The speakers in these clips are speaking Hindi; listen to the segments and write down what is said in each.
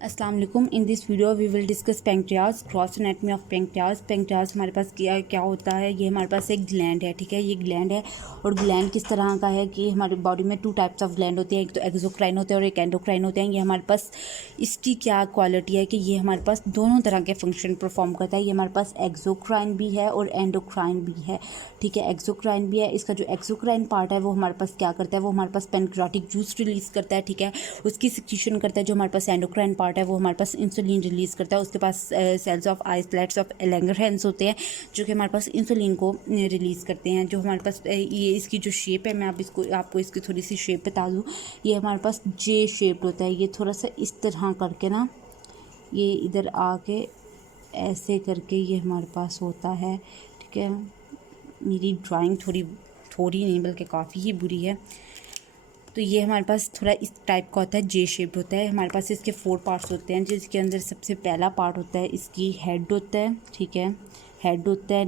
अस्सलाम वालेकुम। In this video we will discuss pancreas, cross anatomy of pancreas. Pancreas हमारे पास क्या होता है, ये हमारे पास एक ग्लैंड है, ठीक है। ये ग्लैंड है और ग्लैंड किस तरह का है कि हमारी बॉडी में टू टाइप्स ऑफ ग्लैंड होते हैं, एक तो एक्सोक्राइन होते हैं और एक एंडोक्राइन होते हैं। ये हमारे पास इसकी क्या क्वालिटी है कि ये हमारे पास दोनों तरह के फंक्शन परफॉर्म करता है। ये हमारे पास एक्सोक्राइन भी है और एंडोक्राइन भी है, ठीक है। एक्सोक्राइन भी है, इसका जो एक्सोक्राइन पार्ट है वो हमारे पास क्या करता है, वो हमारे पास पैंक्रियाटिक जूस रिलीज़ करता है, ठीक है। उसकी सिक्रीशन करता है। जो हमारे पास एंडोक्राइन पार्ट है वो हमारे पास इंसुलिन रिलीज़ करता है। उसके पास cells of islets of Langerhans होते हैं जो कि हमारे पास इंसुलिन को रिलीज़ करते हैं। जो हमारे पास ये इसकी जो शेप है, मैं आपको इसकी थोड़ी सी शेप बता दूँ। ये हमारे पास जे शेप्ड होता है। ये थोड़ा सा इस तरह करके ना, ये इधर आके ऐसे करके ये हमारे पास होता है, ठीक है। मेरी ड्राइंग थोड़ी नहीं बल्कि काफ़ी ही बुरी है। तो ये हमारे पास थोड़ा इस टाइप का होता है, जे शेप्ड होता है। हमारे पास इसके 4 पार्ट्स होते हैं, जिसके अंदर सबसे पहला पार्ट होता है इसकी हेड होता है, ठीक है। हेड होता है,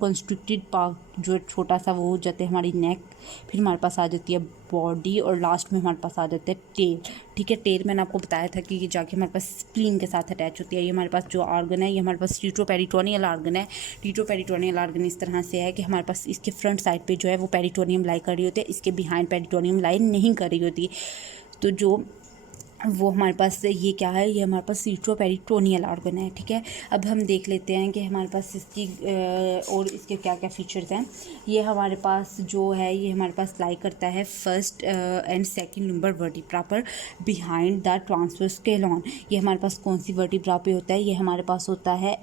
कॉन्स्ट्रिक्टेड पार्ट जो छोटा सा वो हो जाता है हमारी नेक। फिर हमारे पास आ जाती है बॉडी और लास्ट में हमारे पास आ जाता है टेल, ठीक है। टेल मैंने आपको बताया था कि ये जाके हमारे पास स्प्लीन के साथ अटैच होती है। ये हमारे पास जो ऑर्गन है, ये हमारे पास टीट्रोपेरिटोनियल ऑर्गन है। टीट्रोपेरिटोनियल ऑर्गन इस तरह से है कि हमारे पास इसके फ्रंट साइड पे जो है वो पेरिटोनियम लाई कर रही होती है, इसके बिहाइंड पेरिटोनियम लाई नहीं कर रही होती। तो जो वो हमारे पास ये क्या है, ये हमारे पास टीट्रोपेरिटोनियल ऑर्गन है, ठीक है। अब हम देख लेते हैं कि हमारे पास इसकी और इसके क्या क्या फीचर्स हैं। ये हमारे पास जो है, ये हमारे पास लाई करता है first and second number vertebra पर बिहाइंड द ट्रांसवर्स कैलॉन। ये हमारे पास कौन सी वर्टिब्रा पे होता है, ये हमारे पास होता है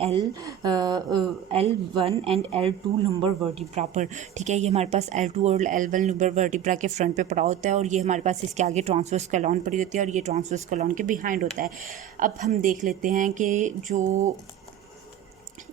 L1 and L2 number vertebra पर, ठीक है। ये हमारे पास L2 और L1 नंबर वर्टिब्रा के फ्रंट पे पड़ा होता है और ये हमारे पास इसके आगे ट्रांसवर्स कैलॉन पड़ी होती है और ये ट्रांसवर्स कॉलम के बिहाइंड होता है। अब हम देख लेते हैं कि जो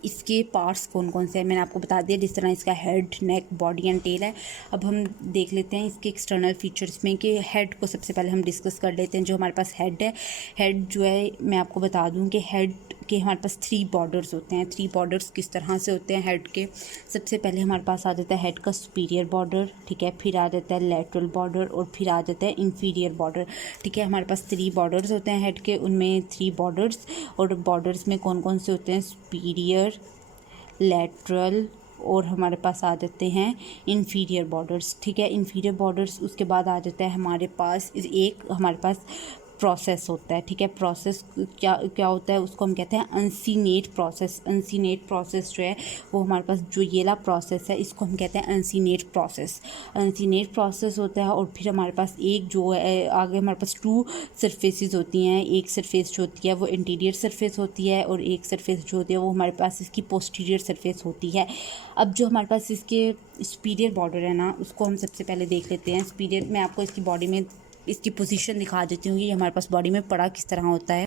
इसके पार्ट्स कौन कौन से हैं। मैंने आपको बता दिया जिस तरह इसका head, neck, body and tail है। अब हम देख लेते हैं इसके एक्सटर्नल फीचर्स में कि हेड को सबसे पहले हम डिस्कस कर लेते हैं। जो हमारे पास हेड है, हेड जो है मैं आपको बता दूं कि हेड के हमारे पास 3 बॉर्डर्स होते हैं। 3 बॉर्डर्स किस तरह से होते हैं हेड के, सबसे पहले हमारे पास आ जाता है हेड का सुपीरियर बॉर्डर, ठीक है। फिर आ जाता है लेटरल बॉर्डर और फिर आ जाता है इंफीरियर बॉर्डर, ठीक है। हमारे पास 3 बॉर्डर्स होते हैं हेड के, उनमें 3 बॉर्डर्स, और बॉर्डर्स में कौन कौन से होते हैं, सुपीरियर, लेटरल और हमारे पास आ जाते हैं इन्फीरियर बॉर्डर्स, ठीक है। इन्फीरियर बॉर्डर्स उसके बाद आ जाता है हमारे पास हमारे पास प्रोसेस होता है, ठीक है। प्रोसेस क्या होता है, उसको हम कहते हैं अनसीनेट प्रोसेस। अनसीनेट प्रोसेस जो है वो हमारे पास जो ये वाला प्रोसेस है इसको हम कहते हैं अनसीनेट प्रोसेस। अनसीनेट प्रोसेस होता है। और फिर हमारे पास एक जो है आगे हमारे पास 2 सरफेसेस होती हैं। एक सरफेस जो होती है वो इंटीरियर सरफेस होती है और एक सरफेस जो होती है वो हमारे पास इसकी पोस्टीरियर सरफेस होती है। अब जो हमारे पास इसके सुपीरियर बॉर्डर है ना, उसको हम सबसे पहले देख लेते हैं। सुपीरियर मैं आपको इसकी बॉडी में इसकी पोजीशन दिखा देती हूँ कि ये हमारे पास बॉडी में पड़ा किस तरह होता है।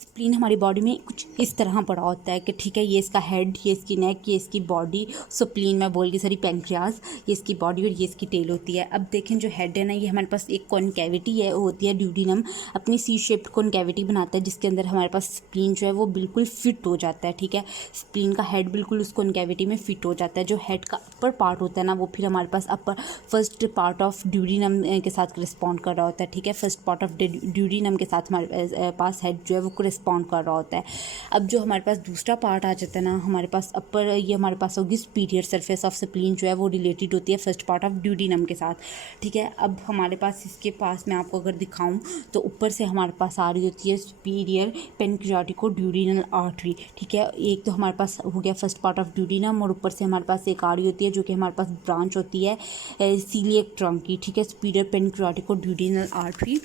स्प्लीन हमारी बॉडी में कुछ इस तरह पड़ा होता है कि ठीक है, ये इसका हेड, ये इसकी नेक, ये इसकी बॉडी, स्प्लीन मैं बोल गई, सॉरी पैंक्रियाज, ये इसकी बॉडी और ये इसकी टेल होती है। अब देखें जो हेड है ना, ये हमारे पास एक कॉनकेविटी है होती है, ड्यूडिनम अपनी सी शेप्ड कॉनकेविटी बनाता है जिसके अंदर हमारे पास स्प्लीन जो है वो बिल्कुल फिट हो जाता है, ठीक है। स्प्लीन का हेड बिल्कुल उस कॉनकेविटी में फिट हो जाता है। जो हेड का अपर पार्ट होता है ना, वो फिर हमारे पास अपर फर्स्ट पार्ट ऑफ ड्यूडिनम के साथ रिस्पॉन्ड कर रहा होता है, ठीक है। फर्स्ट पार्ट ऑफ ड्यूडिनम के साथ हमारे पास हेड जो है वो रिस्पॉन्ड कर रहा होता है। अब जो हमारे पास दूसरा पार्ट आ जाता है ना, हमारे पास अपर, ये हमारे पास होगी सुपीरियर सरफेस ऑफ स्प्लीन जो है वो रिलेटेड होती है फर्स्ट पार्ट ऑफ ड्यूडिनम के साथ, ठीक है। अब हमारे पास इसके पास मैं आपको अगर दिखाऊं तो ऊपर से हमारे पास आ रही होती है सुपीरियर पेनक्रियाटिको ड्यूडिनल आर्टरी, ठीक है। एक तो हमारे पास हो गया फर्स्ट पार्ट ऑफ ड्यूडिनम और ऊपर से हमारे पास एक आ रही होती है जो कि हमारे पास ब्रांच होती है सीलिएक ट्रंक की, ठीक है, सुपीरियर पेनक्रियाटिको ड्यूडिनल आर्टरी।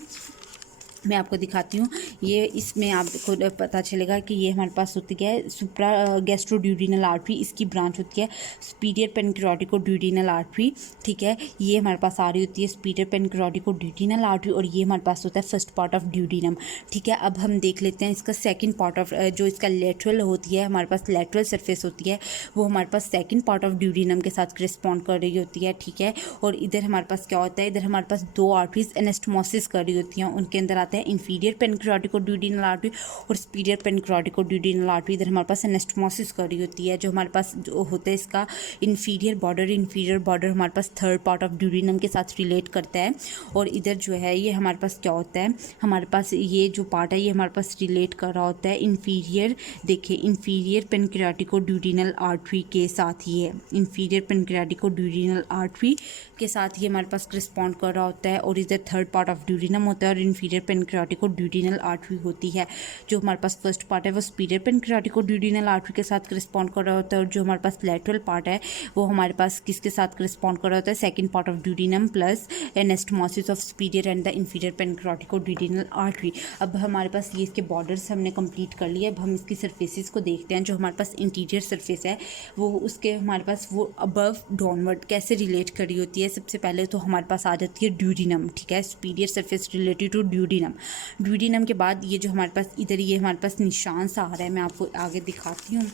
मैं आपको दिखाती हूँ, ये इसमें आपको पता चलेगा कि ये हमारे पास होती है सुप्रा गैस्ट्रोड्यूडिनल आर्टरी, इसकी ब्रांच होती है सुपीरियर पेनक्रियाटिको ड्यूडिनल आर्टरी, ठीक है। ये हमारे पास आ रही होती है सुपीरियर पेनक्रियाटिको ड्यूडिनल आर्टरी और ये हमारे पास होता है फर्स्ट पार्ट ऑफ ड्यूडिनम, ठीक है। अब हम देख लेते हैं इसका सेकंड पार्ट ऑफ जो इसका लेटरल होती है, हमारे पास लेटरल सरफेस होती है, वो हमारे पास सेकंड पार्ट ऑफ ड्यूडिनम के साथ रिस्पॉन्ड कर रही होती है, ठीक है। और इधर हमारे पास क्या होता है, इधर हमारे पास 2 आर्टरीज एनास्टोमोसिस कर रही होती हैं, उनके अंदर आता है इंफीरियर पेनक्रियाटिकोड्यूडिनल आर्टरी और सुपीरियर पेनक्रियाटिकोड्यूडिनल आर्टरी। इधर हमारे पास एनास्टोमोसिस कर रही होती है। जो हमारे पास जो होता है इसका इंफीरियर बॉर्डर हमारे पास थर्ड पार्ट ऑफ ड्यूडिनम के साथ रिलेट करता है। और इधर जो है ये हमारे पास क्या होता है, हमारे पास ये जो पार्ट है ये हमारे पास रिलेट कर रहा होता है इंफीरियर, देखिए इंफीरियर पेनक्रियाटिकोड्यूडिनल आर्टरी के साथ। ये इंफीरियर पेनक्रियाटिकोड्यूडिनल आर्टरी के साथ ये हमारे पास रिस्पॉन्ड कर रहा होता है। और इधर थर्ड पार्ट ऑफ ड्यूडिनम होता है और इंफीरियर पेनक्रियाटिकोड्यूडिनल आर्टरी होती है। जो हमारे पास फर्स्ट पार्ट है वो सुपीरियर पेनक्रियाटिकोड्यूडिनल आर्टरी के साथ रिस्पॉन्ड कर रहा होता है। और जो हमारे पास लेटरल पार्ट है वो हमारे पास किसके साथ रिस्पॉन्ड कर रहा होता है, second part of duodenum plus anastomosis of superior and the inferior pancreaticoduodenal artery. अब हमारे पास ये इसके बॉर्डर्स हमने कंप्लीट कर लिए। अब हम इसकी सरफेसेस को देखते हैं। जो हमारे पास इंटीरियर सरफेस है वो उसके हमारे पास वो अबव डाउनवर्ड कैसे रिलेट करी होती है। सबसे पहले तो हमारे पास आ जाती है ड्यूडिनम, ठीक है, superior surface related to duodenum. Duodenum के बाद ये जो हमारे पास इधर ये हमारे पास निशान सा आ रहा है, मैं आपको आगे दिखाती हूँ।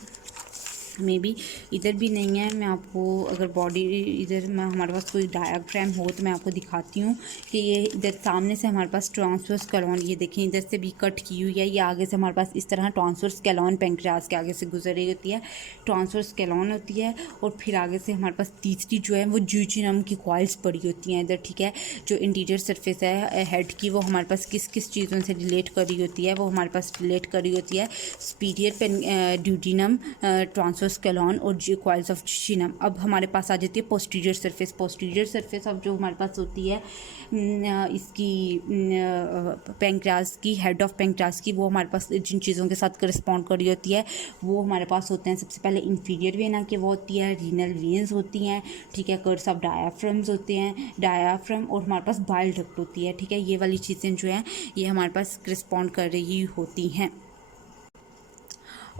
मे बी इधर भी नहीं है, मैं आपको अगर बॉडी इधर में हमारे पास कोई डायाग्राम हो तो मैं आपको दिखाती हूँ कि ये इधर सामने से हमारे पास ट्रांसवर्स कैलॉन, ये देखें इधर से भी कट की हुई है। ये आगे से हमारे पास इस तरह ट्रांसवर्स कैलॉन पेंक्रियाज के आगे से गुजर रही होती है, ट्रांसवर्स कैलॉन होती है। और फिर आगे से हमारे पास तीसरी जो है वो ज्यूजिनम की कॉइल्स पड़ी होती हैं इधर, ठीक है। जो इंटीरियर सरफेस है हेड की वो हमारे पास किस किस चीज़ों से रिलेट कर रही होती है, वो हमारे पास रिलेट कर रही होती है सुपीरियर ड्यूडिनम, ट्रांसवर्स कैलॉन और कॉइल्स ऑफ ज्यूजिनम। अब हमारे पास आ जाती है पोस्टीरियर सरफेस। पोस्टीरियर सरफेस अब जो हमारे पास होती है इसकी पेंक्रियाज की, हेड ऑफ पेंक्रियाज की, वो हमारे पास जिन चीज़ों के साथ करस्पॉन्ड कर रही होती है वो हमारे पास होते हैं। सबसे पहले इंफीरियर वेना के वो होती है, रीनल वेन्स होती हैं, ठीक है, कर्व्स ऑफ डायाफ्राम्स होते हैं, डायाफ्राम, और हमारे पास बाइल डक्ट होती है, ठीक है। ये वाली चीज़ें जो हैं ये हमारे पास करस्पॉन्ड कर रही होती हैं।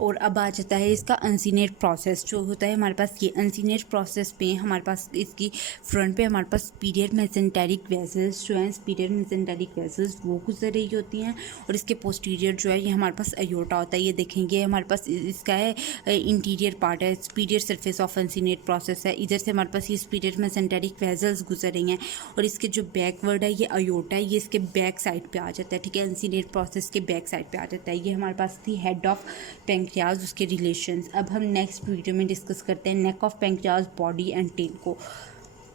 और अब आ जाता है इसका अनसीनेट प्रोसेस जो होता है हमारे पास। ये अनसीनेट प्रोसेस पे हमारे पास इसकी फ्रंट पे हमारे पास सुपीरियर मेसेंटेरिक वेसल्स जो हैं, सुपीरियर मेसेंटेरिक वेसल्स वो गुजर रही होती हैं। और इसके पोस्टीरियर जो है ये हमारे पास अयोटा होता है। ये देखेंगे हमारे पास इसका है इंटीरियर पार्ट है, superior surface of uncinate process है। इधर से हमारे पास ये सुपीरियर मेसेंटेरिक वेसल्स गुजर रही हैं और इसके जो बैकवर्ड है ये अयोटा है, ये इसके बैक साइड पे आ जाता है, ठीक है, अनसीनेट प्रोसेस के बैक साइड पे आ जाता है। ये हमारे पास थी हेड ऑफ पेंक्रियाज, उसके रिलेशंस। अब हम नेक्स्ट वीडियो में डिस्कस करते हैं neck of pancreas, body and tail को।